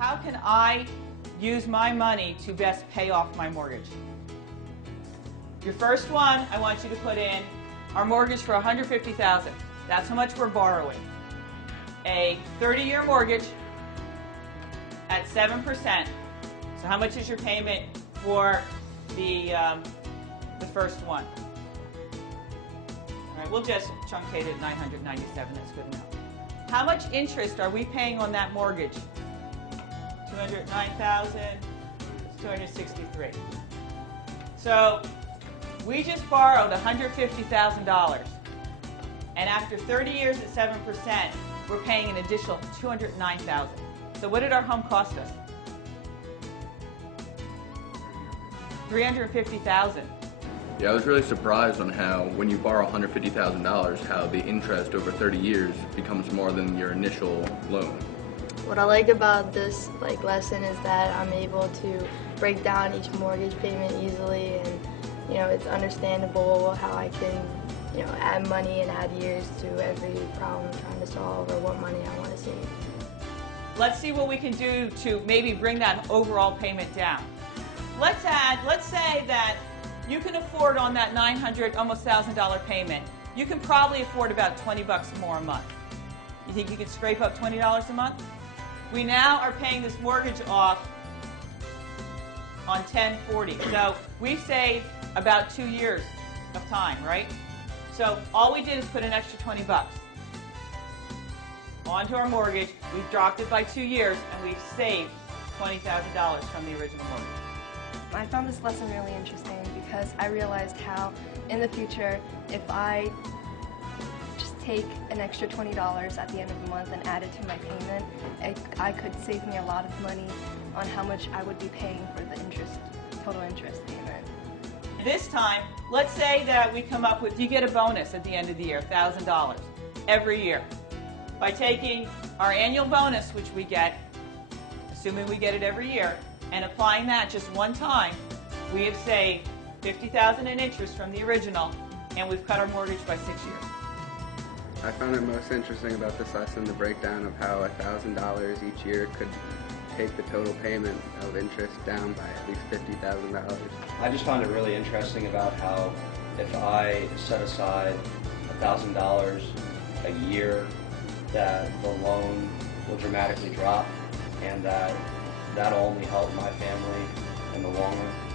How can I use my money to best pay off my mortgage? Your first one, I want you to put in our mortgage for $150,000. That's how much we're borrowing. A 30-year mortgage at 7%. So how much is your payment for the first one? All right, we'll just truncate it at $997. That's good enough. How much interest are we paying on that mortgage? $209,000. It's $263. So we just borrowed $150,000, and after 30 years at 7%, we're paying an additional $209,000. So what did our home cost us? $350,000. Yeah, I was really surprised on how when you borrow $150,000, how the interest over 30 years becomes more than your initial loan. What I like about this lesson is that I'm able to break down each mortgage payment easily, and it's understandable how I can add money and add years to every problem I'm trying to solve or what money I want to save. Let's see what we can do to maybe bring that overall payment down. Let's say that you can afford on that $900, almost $1,000 payment, you can probably afford about $20 more a month. You think you could scrape up $20 a month? We now are paying this mortgage off on 10/40. So we've saved about 2 years of time, right? So all we did is put an extra $20 onto our mortgage. We've dropped it by 2 years, and we've saved $20,000 from the original mortgage. I found this lesson really interesting because I realized how in the future, if I just take an extra $20 at the end of the month and add it to my payment, I could save me a lot of money on how much I would be paying for the total interest payment. This time, let's say that we come up with, you get a bonus at the end of the year, $1,000 every year. By taking our annual bonus, which we get, assuming we get it every year, and applying that just one time, we have saved $50,000 in interest from the original, and we've cut our mortgage by 6 years. I found it most interesting about this lesson the breakdown of how $1,000 each year could take the total payment of interest down by at least $50,000. I just found it really interesting about how if I set aside $1,000 a year, that the loan will dramatically drop, and that'll only help my family in the long run.